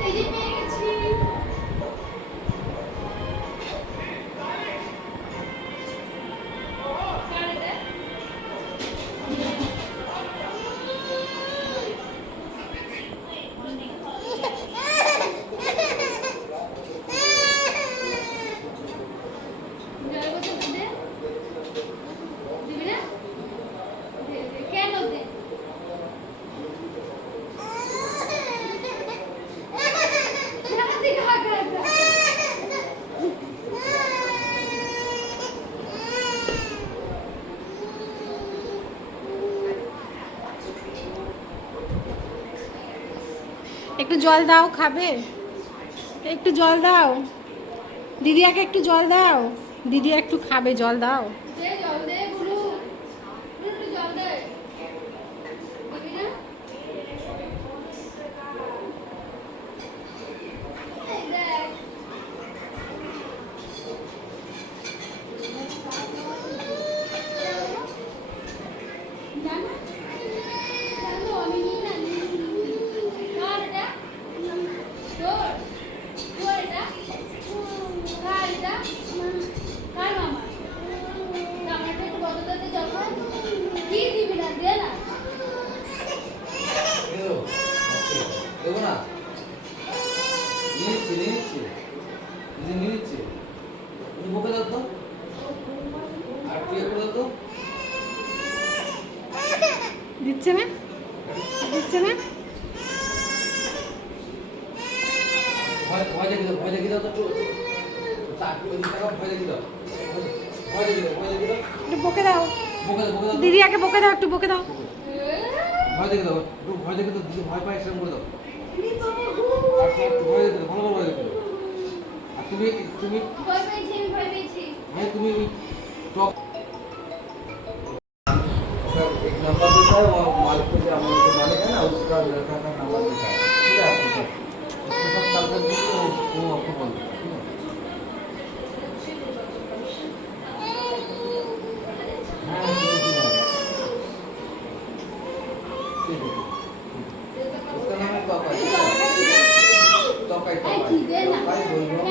এই যে পেয়ে একটু জল দাও খাবে? একটু জল দাও। দিদিয়াকে একটু জল দাও। দিদি একটু খাবে, জল দাও দে জল দে গুরু গুরু একটু জল দে দিবি না এই দেখ জানো জানো আমি নিই না নিই কার এটা তোর তোর এটা কার এটা কার মামা জামাটা একটু বদলাতে যাব কি দিবি না দে না দেবো দেবো না নিয়ে নিচ্ছে নিয়ে নিচ্ছে দিদি নিয়ে নিচ্ছে তুমি মুখে দাও তো আর প্রিয় করে দাও তো দিচ্ছে না দিচ্ছে না ভয় ভয় দেখি দাও ভয় দেখি দাও তো একটু তাক ওই দিকে তাকাও, ভয় দেখি দাও ভয় দেখি দাও ভয় দেখি দাও একটু বকে দাও মুখে দাও মুখে দাও তো। দিদিয়াকে বকে দাও একটু বকে দাও ভয় দেখে দাও একটু ভয় দেখে দাও দিদি ভয় পায় সেরকম করে দাও আর একটু একটু ভয় দেখে দাও ভালো করে ভয় দেখে দাও আর তুমি তুমি ভয় পেয়েছি আমি ভয় পেয়েছি ভাই তুমি ওই টক एक नंबर देता है और मालिक को जो अमूल के मालिक है ना उसका लड़का का दे उसका नाम है पापा तो पापा पापा बोल रहा